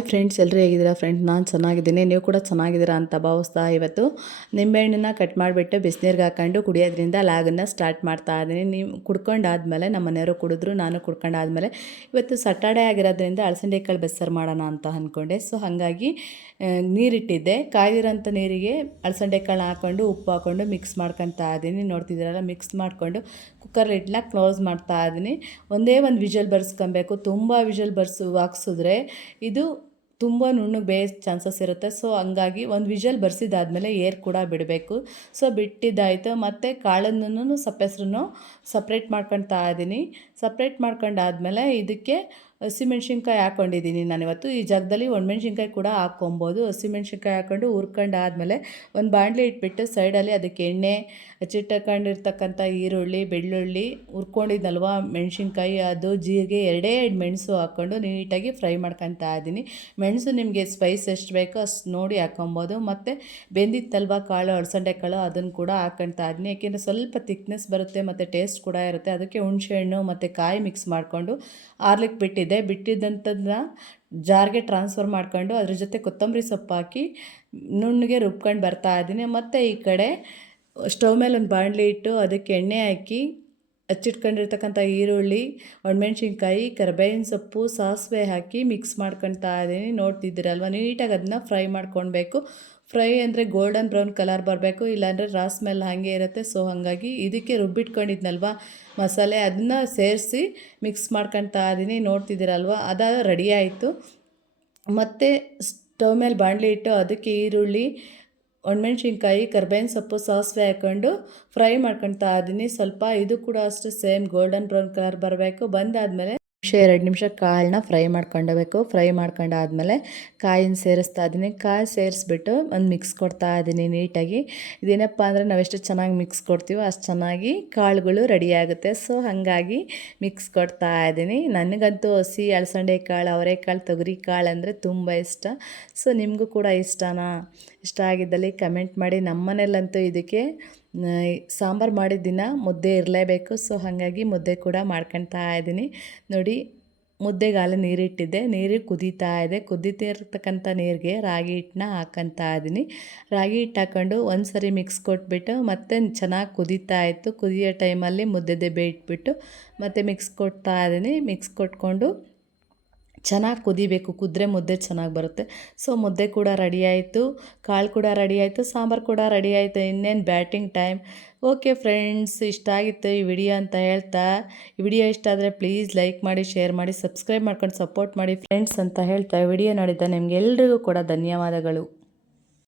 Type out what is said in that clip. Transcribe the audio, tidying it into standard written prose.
Hi friends, ಎಲ್ಲರೂ ಹೇಗಿದ್ದೀರಾ friends? ನಾನು ಚೆನ್ನಾಗಿದ್ದೀನಿ, ನೀವು ಕೂಡ ಚೆನ್ನಾಗಿದ್ದೀರಾ ಅಂತ ಭಾವಿಸ್ತಾ ಇವತ್ತು ನಿಂಬೆಹಣ್ಣನ್ನ ಕಟ್ ಮಾಡಿಬಿಟ್ಟು ಬಿಸಿನೀರಿಗೆ ಹಾಕೊಂಡು ಕುಡಿಯೋದ್ರಿಂದ ಲಾಗನ್ನು ಸ್ಟಾರ್ಟ್ ಮಾಡ್ತಾ ಇದ್ದೀನಿ. ನೀವು ಕುಡ್ಕೊಂಡಾದ್ಮೇಲೆ ನಮ್ಮ ಮನೆಯವರು ಕುಡಿದ್ರು, ನಾನು ಕುಡ್ಕೊಂಡಾದ್ಮೇಲೆ ಇವತ್ತು ಸಟರ್ಡೇ ಆಗಿರೋದ್ರಿಂದ ಅಳಸಂದೆ ಕಾಳು ಬಸ್ಸಾರು ಮಾಡೋಣ ಅಂತ ಅಂದ್ಕೊಂಡೆ. ಸೊ ಹಾಗಾಗಿ ನೀರಿಟ್ಟಿದ್ದೆ. ಕಾಯ್ದಿರೋಂಥ ನೀರಿಗೆ ಅಳಸಂದೆ ಕಾಳು ಹಾಕ್ಕೊಂಡು ಉಪ್ಪು ಹಾಕ್ಕೊಂಡು ಮಿಕ್ಸ್ ಮಾಡ್ಕೊತಾ ಇದ್ದೀನಿ. ನೋಡ್ತಿದ್ದೀರಲ್ಲ, ಮಿಕ್ಸ್ ಮಾಡಿಕೊಂಡು ಕುಕ್ಕರ್ ಲಿಡ್ನ ಕ್ಲೋಸ್ ಮಾಡ್ತಾ ಇದ್ದೀನಿ. ಒಂದೇ ಒಂದು ವಿಷಲ್ ಬರ್ಸ್ಕೊಬೇಕು. ತುಂಬ ವಿಷಲ್ ಹಾಕ್ಸಿದ್ರೆ ಇದು ತುಂಬ ನುಣ್ಣಗೆ ಬೇಯೋ ಚಾನ್ಸಸ್ ಇರುತ್ತೆ. ಸೊ ಹಂಗಾಗಿ ಒಂದು ವಿಷಲ್ ಬರ್ಸಿದ್ದಾದಮೇಲೆ ಏರ್ ಕೂಡ ಬಿಡಬೇಕು. ಸೊ ಬಿಟ್ಟಿದ್ದಾಯಿತು. ಮತ್ತು ಕಾಳನ್ನು ಸಪ್ಪೆಸ್ರನ್ನು ಸಪ್ರೇಟ್ ಮಾಡ್ಕೊಳ್ತಾ ಇದ್ದೀನಿ. ಸಪ್ರೇಟ್ ಮಾಡ್ಕೊಂಡಾದ್ಮೇಲೆ ಇದಕ್ಕೆ ಹಸಿಮೆಣ್ಸಿನ್ಕಾಯಿ ಹಾಕ್ಕೊಂಡಿದ್ದೀನಿ ನಾನಿವತ್ತು. ಈ ಜಾಗದಲ್ಲಿ ಒಣಮೆಣ್ಸಿನ್ಕಾಯಿ ಕೂಡ ಹಾಕ್ಕೊಬೋದು. ಹಸಿಮೆಣ್ಸಿನ್ಕಾಯಿ ಹಾಕ್ಕೊಂಡು ಹುರ್ಕೊಂಡಾದ್ಮೇಲೆ ಒಂದು ಬಾಣಲೆ ಇಟ್ಬಿಟ್ಟು ಸೈಡಲ್ಲಿ ಅದಕ್ಕೆ ಎಣ್ಣೆ, ಹಚ್ಚಿಟ್ಟಕೊಂಡಿರ್ತಕ್ಕಂಥ ಈರುಳ್ಳಿ, ಬೆಳ್ಳುಳ್ಳಿ, ಹುರ್ಕೊಂಡಿದ್ನಲ್ವ ಮೆಣಸಿನ್ಕಾಯಿ, ಅದು ಜೀರಿಗೆ, ಎರಡೇ ಮೆಣಸು ಹಾಕ್ಕೊಂಡು ನೀಟಾಗಿ ಫ್ರೈ ಮಾಡ್ಕೊತಾ ಇದ್ದೀನಿ. ಮೆಣಸು ನಿಮಗೆ ಸ್ಪೈಸ್ ಎಷ್ಟು ಬೇಕೋ ಅಷ್ಟು ನೋಡಿ ಹಾಕ್ಕೊಬೋದು. ಮತ್ತು ಬೆಂದಿತ್ತಲ್ವ ಕಾಳು, ಅಳಸಂದೆ ಕಾಳು, ಅದನ್ನು ಕೂಡ ಹಾಕ್ಕೊತಾ ಇದ್ದೀನಿ. ಏಕೆಂದರೆ ಸ್ವಲ್ಪ ತಿಕ್ನೆಸ್ ಬರುತ್ತೆ ಮತ್ತು ಟೇಸ್ಟ್ ಕೂಡ ಇರುತ್ತೆ. ಅದಕ್ಕೆ ಹುಣಸೆಹಣ್ಣು ಮತ್ತು ಕಾಯಿ ಮಿಕ್ಸ್ ಮಾಡಿಕೊಂಡು ಆರ್ಲಿಕ್ಕೆ ಬಿಟ್ಟಿದ್ದಂಥದ್ದನ್ನ ಜಾರ್ಗೆ ಟ್ರಾನ್ಸ್ಫರ್ ಮಾಡ್ಕೊಂಡು ಅದ್ರ ಜೊತೆ ಕೊತ್ತಂಬರಿ ಸೊಪ್ಪು ಹಾಕಿ ನುಣ್ಣಗೆ ರುಬ್ಕೊಂಡು ಬರ್ತಾ ಇದ್ದೀನಿ. ಮತ್ತು ಈ ಕಡೆ ಸ್ಟವ್ ಮೇಲೆ ಒಂದು ಬಾಣಲಿ ಇಟ್ಟು ಅದಕ್ಕೆ ಎಣ್ಣೆ ಹಾಕಿ ಹಚ್ಚಿಟ್ಕೊಂಡಿರ್ತಕ್ಕಂಥ ಈರುಳ್ಳಿ, ಒಣಮೆಣ್ಸಿನ್ಕಾಯಿ, ಕರಿಬೇವಿನ ಸೊಪ್ಪು, ಸಾಸಿವೆ ಹಾಕಿ ಮಿಕ್ಸ್ ಮಾಡ್ಕೊತಾ ಇದ್ದೀನಿ. ನೋಡ್ತಿದ್ದೀರಲ್ವ, ನೀಟಾಗಿ ಅದನ್ನ ಫ್ರೈ ಮಾಡ್ಕೊಳ್ಬೇಕು. ಫ್ರೈ ಅಂದರೆ ಗೋಲ್ಡನ್ ಬ್ರೌನ್ ಕಲರ್ ಬರಬೇಕು, ಇಲ್ಲಾಂದರೆ ರಾ ಸ್ಮೆಲ್ ಹಾಗೆ ಇರುತ್ತೆ. ಸೊ ಹಾಗಾಗಿ ಇದಕ್ಕೆ ರುಬ್ಬಿಟ್ಕೊಂಡಿದ್ನಲ್ವ ಮಸಾಲೆ, ಅದನ್ನ ಸೇರಿಸಿ ಮಿಕ್ಸ್ ಮಾಡ್ಕೊತಾ ಇದ್ದೀನಿ. ನೋಡ್ತಿದ್ದೀರಲ್ವ, ಅದು ರೆಡಿ ಆಯಿತು. ಮತ್ತು ಸ್ಟವ್ ಮೇಲೆ ಬಾಣಲಿ ಇಟ್ಟು ಅದಕ್ಕೆ ಈರುಳ್ಳಿ, ಒಣಮೆಣ್ಸಿನ್ಕಾಯಿ, ಕರಿಬೇವಿನ ಸೊಪ್ಪು, ಸಾಸಿವೆ ಹಾಕ್ಕೊಂಡು ಫ್ರೈ ಮಾಡ್ಕೊತಾ ಇದ್ದೀನಿ. ಸ್ವಲ್ಪ ಇದು ಕೂಡ ಅಷ್ಟು ಸೇಮ್ ಗೋಲ್ಡನ್ ಬ್ರೌನ್ ಕಲರ್ ಬರಬೇಕು. ಬಂದಾದಮೇಲೆ 2 ನಿಮಿಷ ಕಾಳನ್ನ ಫ್ರೈ ಮಾಡ್ಕೊಳ್ಬೇಕು. ಫ್ರೈ ಮಾಡ್ಕೊಂಡಾದ್ಮೇಲೆ ಕಾಯಿನ ಸೇರಿಸ್ತಾ ಇದ್ದೀನಿ. ಕಾಯಿ ಸೇರಿಸ್ಬಿಟ್ಟು ಒಂದು ಮಿಕ್ಸ್ ಕೊಡ್ತಾ ಇದ್ದೀನಿ ನೀಟಾಗಿ. ಇದೇನಪ್ಪ ಅಂದರೆ ನಾವೆಷ್ಟು ಚೆನ್ನಾಗಿ ಮಿಕ್ಸ್ ಕೊಡ್ತೀವೋ ಅಷ್ಟು ಚೆನ್ನಾಗಿ ಕಾಳುಗಳು ರೆಡಿಯಾಗುತ್ತೆ. ಸೊ ಹಾಗಾಗಿ ಮಿಕ್ಸ್ ಕೊಡ್ತಾ ಇದ್ದೀನಿ. ನನಗಂತೂ ಹಸಿ ಅಳಸಂದೆ ಕಾಳು, ಅವರೆಕಾಳು, ತೊಗರಿ ಕಾಳು ಅಂದರೆ ತುಂಬ ಇಷ್ಟ. ಸೊ ನಿಮಗೂ ಕೂಡ ಇಷ್ಟನಾ? ಇಷ್ಟ ಆಗಿದ್ದಲ್ಲಿ ಕಮೆಂಟ್ ಮಾಡಿ. ನಮ್ಮ ಮನೇಲಂತೂ ಇದಕ್ಕೆ ಸಾಂಬಾರು ಮಾಡಿದ ದಿನ ಮುದ್ದೆ ಇರಲೇಬೇಕು. ಸೊ ಹಾಗಾಗಿ ಮುದ್ದೆ ಕೂಡ ಮಾಡ್ಕೊತಾ ಇದ್ದೀನಿ. ನೋಡಿ, ಮುದ್ದೆಗಾಲ ನೀರಿಟ್ಟಿದ್ದೆ, ನೀರು ಕುದೀತಾ ಇದೆ. ಕುದೀತಿರ್ತಕ್ಕಂಥ ನೀರಿಗೆ ರಾಗಿ ಹಿಟ್ಟನ್ನ ಹಾಕ್ಕೊತಾ ಇದ್ದೀನಿ. ರಾಗಿ ಹಿಟ್ಟು ಹಾಕ್ಕೊಂಡು ಒಂದು ಸರಿ ಮಿಕ್ಸ್ ಕೊಟ್ಬಿಟ್ಟು ಮತ್ತೆ ಚೆನ್ನಾಗಿ ಕುದೀತಾ ಇತ್ತು. ಕುದಿಯೋ ಟೈಮಲ್ಲಿ ಮುದ್ದೆ ದೆಬ್ಬೆ ಇಟ್ಬಿಟ್ಟು ಮತ್ತೆ ಮಿಕ್ಸ್ ಕೊಡ್ತಾ ಇದ್ದೀನಿ. ಮಿಕ್ಸ್ ಕೊಟ್ಕೊಂಡು ಚೆನ್ನಾಗಿ ಕುದಿಬೇಕು. ಕುದ್ರೆ ಮುದ್ದೆ ಚೆನ್ನಾಗಿ ಬರುತ್ತೆ. ಸೊ ಮುದ್ದೆ ಕೂಡ ರೆಡಿ ಆಯಿತು, ಕಾಳು ಕೂಡ ರೆಡಿ ಆಯಿತು, ಸಾಂಬಾರು ಕೂಡ ರೆಡಿ ಆಯಿತು. ಇನ್ನೇನು ಬ್ಯಾಟಿಂಗ್ ಟೈಮ್. ಓಕೆ ಫ್ರೆಂಡ್ಸ್, ಇಷ್ಟ ಆಗಿತ್ತು ಈ ವಿಡಿಯೋ ಅಂತ ಹೇಳ್ತಾ, ಈ ವಿಡಿಯೋ ಇಷ್ಟ ಆದರೆ ಪ್ಲೀಸ್ ಲೈಕ್ ಮಾಡಿ, ಶೇರ್ ಮಾಡಿ, ಸಬ್ಸ್ಕ್ರೈಬ್ ಮಾಡ್ಕೊಂಡು ಸಪೋರ್ಟ್ ಮಾಡಿ ಫ್ರೆಂಡ್ಸ್ ಅಂತ ಹೇಳ್ತಾ, ವಿಡಿಯೋ ನೋಡಿದ್ದ ನಿಮಗೆಲ್ರಿಗೂ ಕೂಡ ಧನ್ಯವಾದಗಳು.